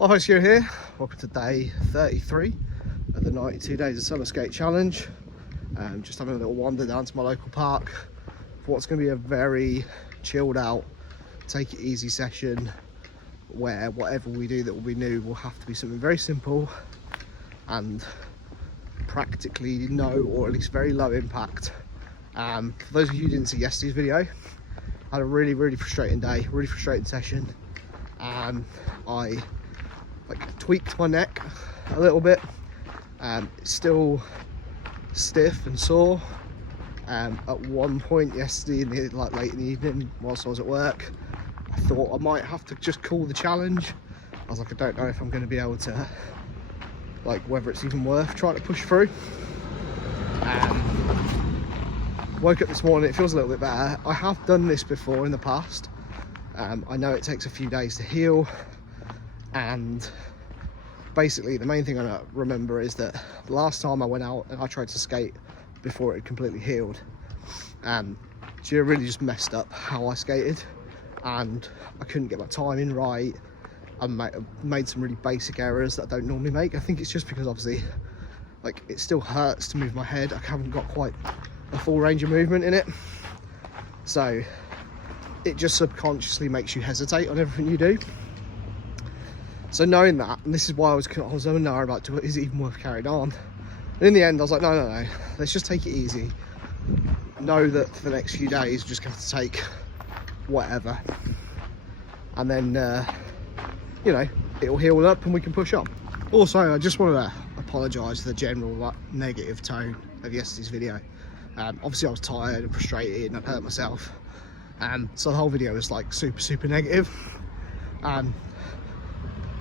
Hi, Stuart here. Welcome to day 33 of the 92 Days of Summer Skate Challenge. Just having a little wander down to my local park for what's going to be a very chilled out, take it easy session where whatever we do that will be new will have to be something very simple and practically no, or at least very low impact. For those of you who didn't see yesterday's video, I had a really frustrating day, really frustrating session. I tweaked my neck a little bit. It's still stiff and sore. At one point yesterday, late in the evening, whilst I was at work, I thought I might have to just call the challenge. I was like, I don't know if I'm going to be able to, whether it's even worth trying to push through. Woke up this morning, it feels a little bit better. I have done this before in the past. I know it takes a few days to heal, and basically the main thing I remember is that the last time I went out and I tried to skate before it had completely healed, she really just messed up how I skated, and I couldn't get my timing right. I made some really basic errors that I don't normally make. I think it's just because obviously it still hurts to move my head. I haven't got quite a full range of movement in it, so it just subconsciously makes you hesitate on everything you do. So knowing that, and this is why I was umming about, is it even worth carrying on? And in the end, I was like, no, let's just take it easy. Know that for the next few days, we're just going to have to take whatever. And then, it'll heal up and we can push on. Also, I just want to apologise for the general negative tone of yesterday's video. Obviously, I was tired and frustrated and I'd hurt myself. So the whole video was super negative.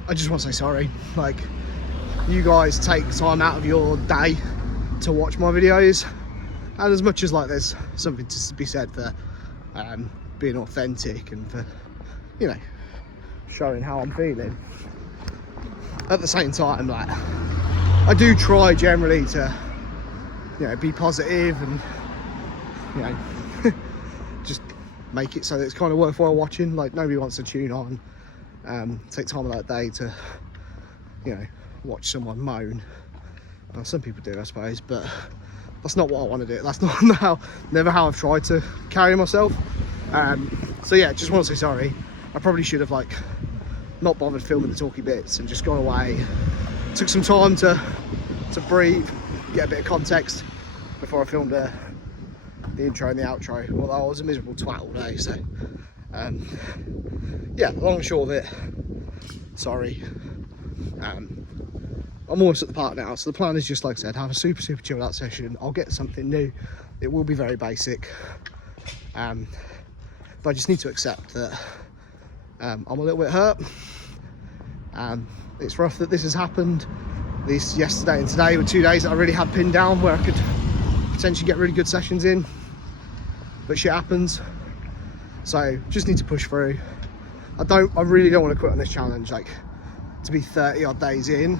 I just want to say sorry. You guys take time out of your day to watch my videos, and as much as there's something to be said for being authentic and for showing how I'm feeling, at the same time I do try generally to be positive and just make it so that it's kind of worthwhile watching. Nobody wants to tune on, take time of that day to watch someone moan. Well, some people do, I suppose, but that's not what I want to do. That's not never how I've tried to carry myself. So yeah, just want to say sorry. I probably should have not bothered filming the talky bits and just gone away, took some time to breathe, get a bit of context before I filmed the intro and the outro. Although I was a miserable twat all day, so yeah, long and short of it, sorry. I'm almost at the park now, so the plan is just, like I said, have a super chilled out session. I'll get something new. It will be very basic, but I just need to accept that I'm a little bit hurt. It's rough that this has happened. This yesterday and today were 2 days that I really had pinned down where I could potentially get really good sessions in, but shit happens. So just need to push through. I really don't want to quit on this challenge, to be 30 odd days in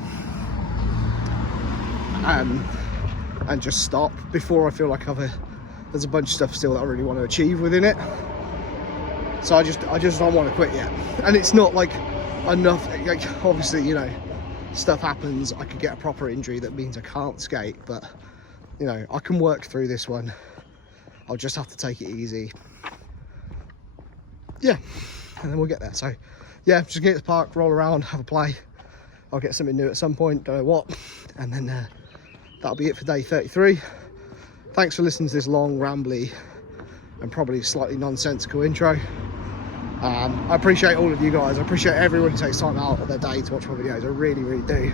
and just stop before I feel like there's a bunch of stuff still that I really want to achieve within it. So I just don't want to quit yet. And it's not enough, obviously, stuff happens. I could get a proper injury that means I can't skate, but I can work through this one. I'll just have to take it easy. Yeah, and then we'll get there. So yeah, just get to the park, roll around, have a play. I'll get something new at some point, don't know what, and then that'll be it for day 33. Thanks for listening to this long, rambly and probably slightly nonsensical intro. I appreciate all of you guys. I appreciate everyone who takes time out of their day to watch my videos. I really do.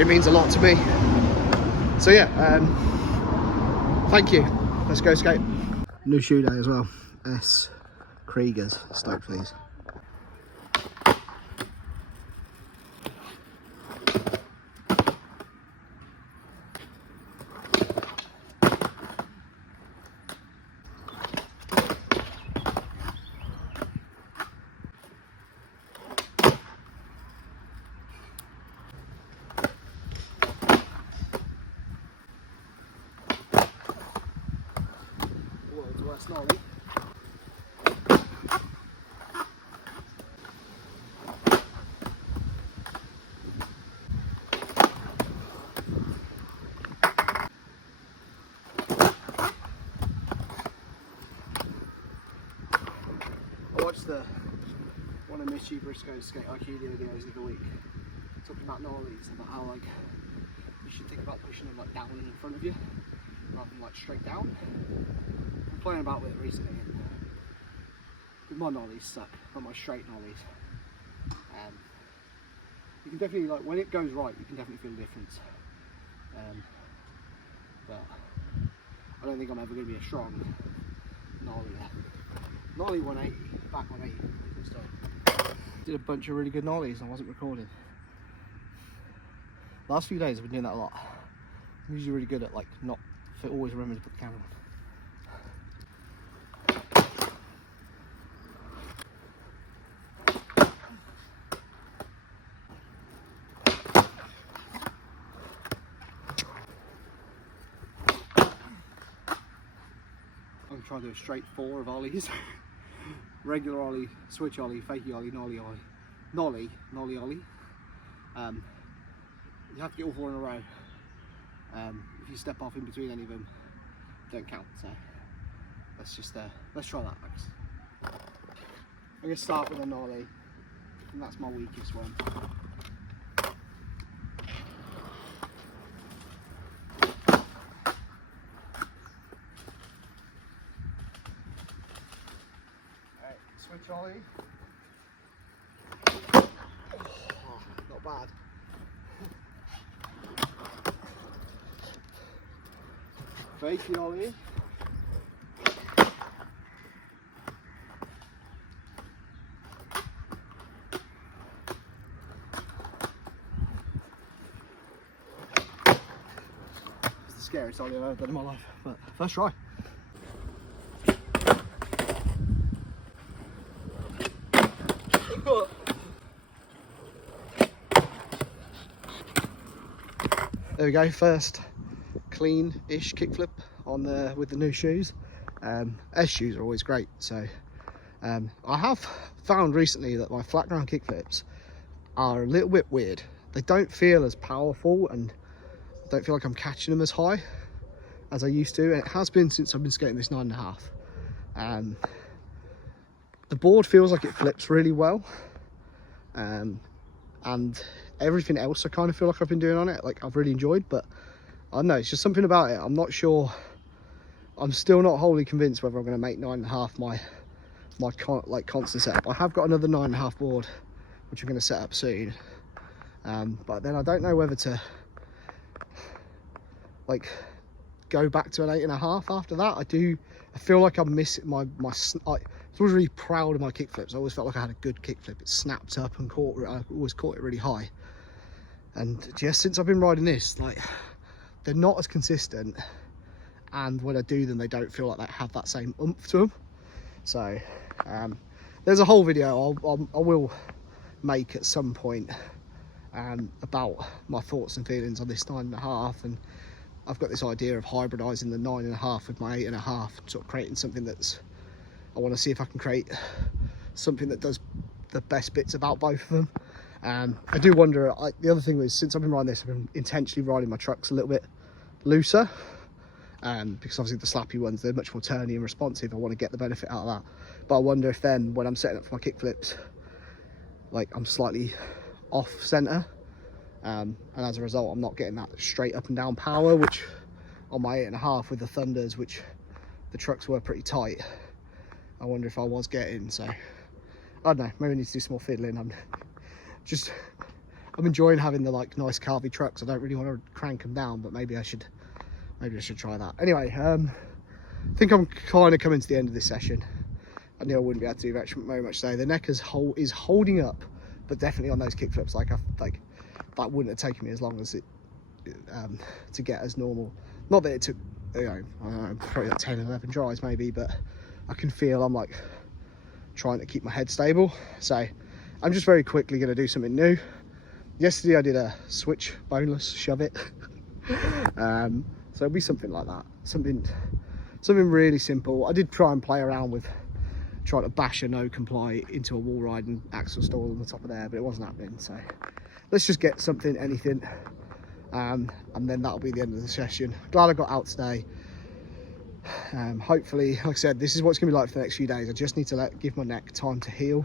It means a lot to me. So yeah, thank you. Let's go skate. New shoe day as well. S. Kriegers, Stoke, please. World's worst nollie. watched one of Mitchy Briscoe's Skate IQ videos the other week, talking about nollies, about how like you should think about pushing them like down and in front of you rather than like straight down. I'm playing about with it recently, and my nollies suck, not my straight nollies. You can definitely, like, when it goes right, you can definitely feel the difference. But I don't think I'm ever going to be a strong nollie. Nollie 180, back 180. So did a bunch of really good nollies and I wasn't recording. Last few days I've been doing that a lot. I'm usually really good at like not always remembering to put the camera on. I'm trying to do a straight 4 of ollies. Regular ollie, switch ollie, fakey ollie, nollie ollie. Nollie ollie. You have to get all 4 in a row. If you step off in between any of them, don't count. So let's try that. I'm going to start with a nollie, and that's my weakest one. Switch ollie. Oh, not bad. Fakey ollie. It's the scariest ollie I've ever done in my life, but first try. There we go, first clean-ish kickflip on with the new shoes. S shoes are always great, so I have found recently that my flat ground kickflips are a little bit weird. They don't feel as powerful and I don't feel like I'm catching them as high as I used to, and it has been since I've been skating this 9.5. The board feels like it flips really well, and everything else I kind of feel like I've been doing on it, like I've really enjoyed, but I don't know, it's just something about it. I'm not sure. I'm still not wholly convinced whether I'm going to make 9.5 my constant setup. I have got another 9.5 board which I'm going to set up soon, but then I don't know whether to like go back to an 8.5 after that. I feel like I'm missing I was always really proud of my kickflips. I always felt like I had a good kickflip. It snapped up and I always caught it really high. And just since I've been riding this, like, they're not as consistent, and when I do them, they don't feel like they have that same oomph to them. So there's a whole video I will make at some point about my thoughts and feelings on this 9.5, and I've got this idea of hybridizing the 9.5 with my 8.5, sort of creating something I want to see if I can create something that does the best bits about both of them. I do wonder, the other thing was, since I've been riding this, I've been intentionally riding my trucks a little bit looser, because obviously the slappy ones, they're much more turny and responsive. I want to get the benefit out of that, but I wonder if then when I'm setting up for my kickflips, like, I'm slightly off centre, and as a result I'm not getting that straight up and down power, which on my 8.5 with the Thunders, which the trucks were pretty tight, I wonder if I was getting. So I don't know, maybe I need to do some more fiddling. I'm enjoying having the like nice carvy trucks. I don't really want to crank them down, but maybe I should try that. Anyway, I think I'm kind of coming to the end of this session. I knew I wouldn't be able to do very much today. The neck is holding up, but definitely on those kickflips, like that wouldn't have taken me as long as it to get as normal. Not that it took, you know, I don't know, probably like 10 11 tries maybe, but I can feel I'm like trying to keep my head stable. So I'm just very quickly going to do something new. Yesterday I did a switch boneless shove it. So it'll be something like that, something really simple. I did try and play around with trying to bash a no comply into a wall ride and axle stall on the top of there, but it wasn't happening. So let's just get something, anything, and then that'll be the end of the session. Glad I got out today. Hopefully, like I said, this is what's going to be like for the next few days. I just need to give my neck time to heal.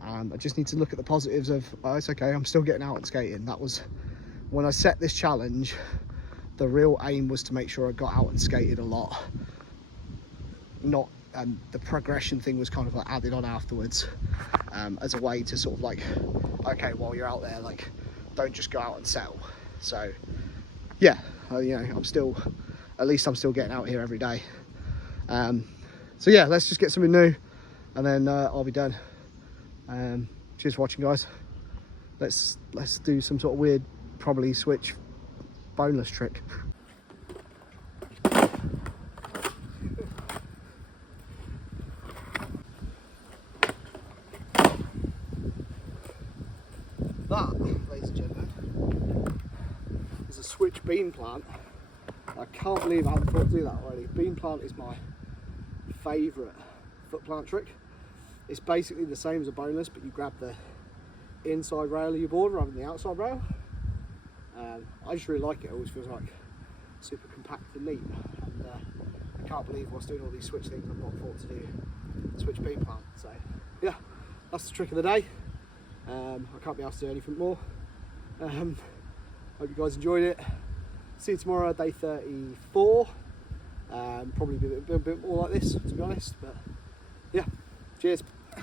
I just need to look at the positives of, oh, it's okay, I'm still getting out and skating. That was, when I set this challenge, the real aim was to make sure I got out and skated a lot. Not, and the progression thing was kind of like added on afterwards, as a way to sort of like, okay, while you're out there, like, don't just go out and settle. So yeah, you know, I'm still, at least I'm still getting out here every day. So yeah, let's just get something new, and then I'll be done. Cheers for watching, guys. Let's do some sort of weird, probably switch boneless trick. That, ladies and gentlemen, is a switch bean plant. I can't believe I haven't thought to do that already. Bean plant is my favourite foot plant trick. It's basically the same as a boneless, but you grab the inside rail of your board rather than the outside rail. I just really like it. It always feels like super compact and neat. And I can't believe whilst doing all these switch things, I've not thought to do switch bean plant. So yeah, that's the trick of the day. I can't be asked to do anything more. Hope you guys enjoyed it. See you tomorrow, day 34. Probably be a bit more like this, to be honest. But yeah, cheers.